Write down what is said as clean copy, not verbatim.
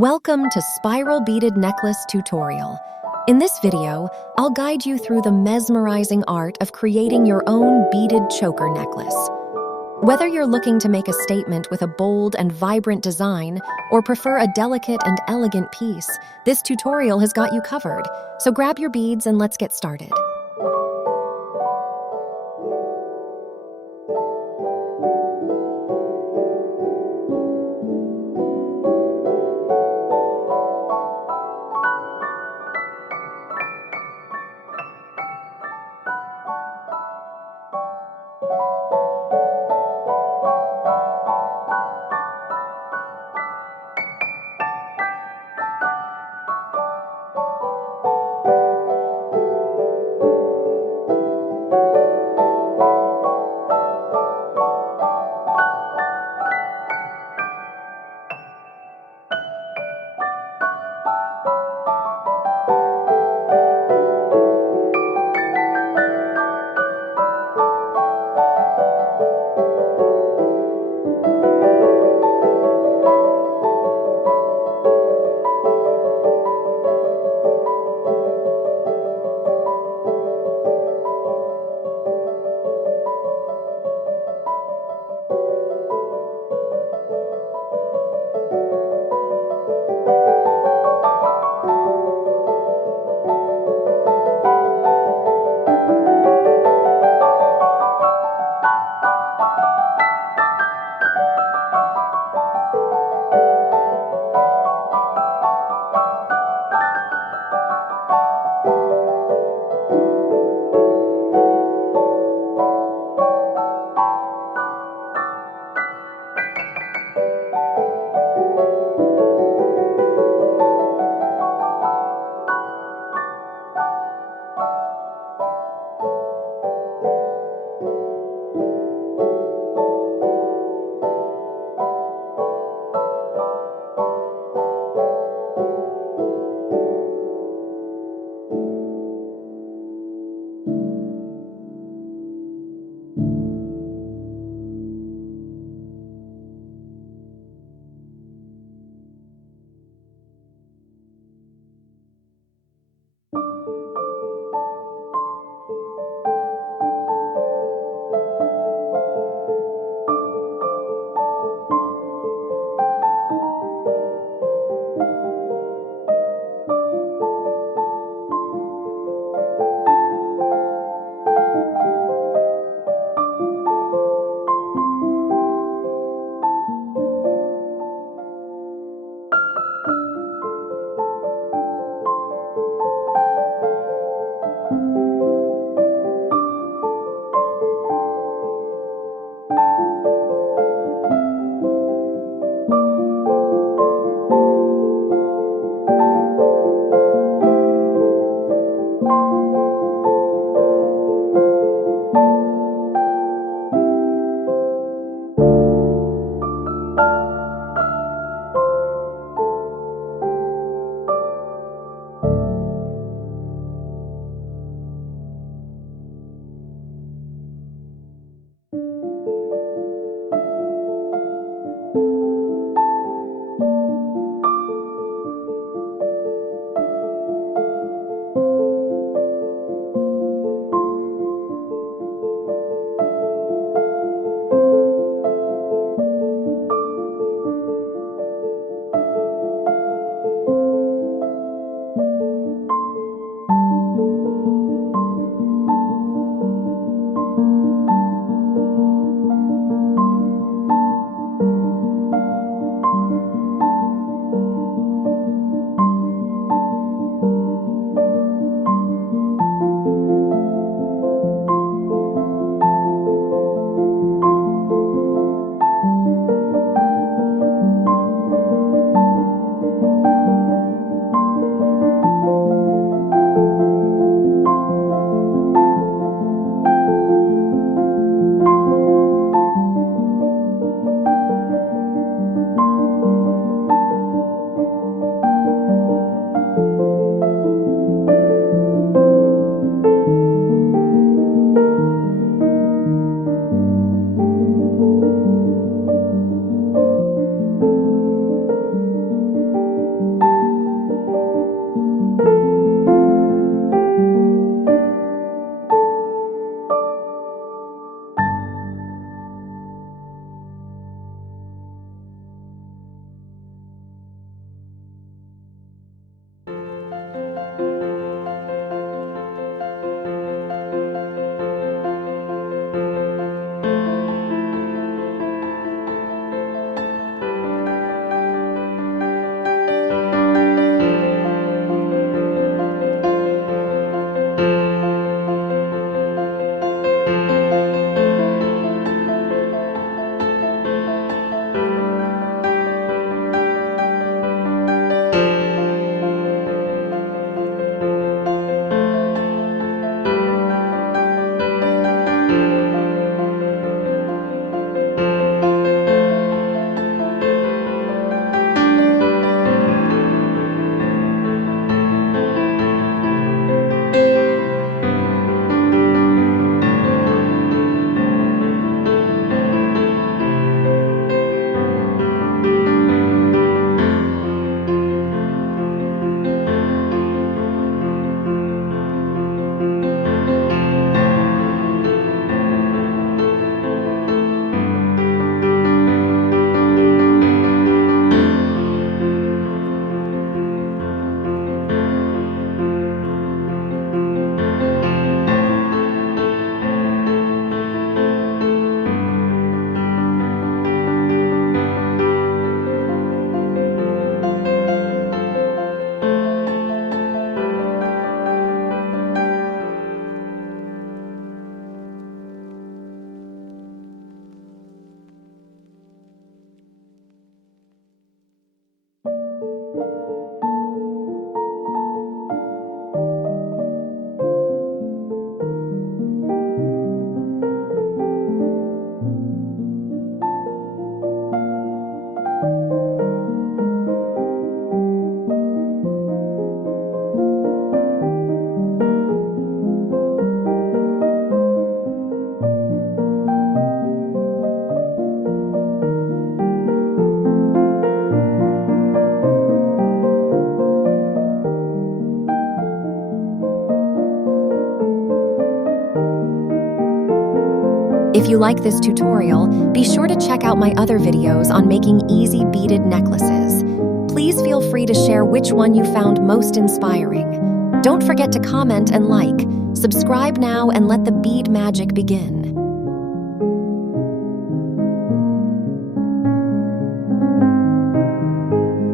Welcome to Spiral Beaded Necklace Tutorial. In this video, I'll guide you through the mesmerizing art of creating your own beaded choker necklace. Whether you're looking to make a statement with a bold and vibrant design or prefer a delicate and elegant piece, this tutorial has got you covered. So grab your beads and let's get started. If you like this tutorial, be sure to check out my other videos on making easy beaded necklaces. Please feel free to share which one you found most inspiring. Don't forget to comment and like. Subscribe now and let the bead magic begin.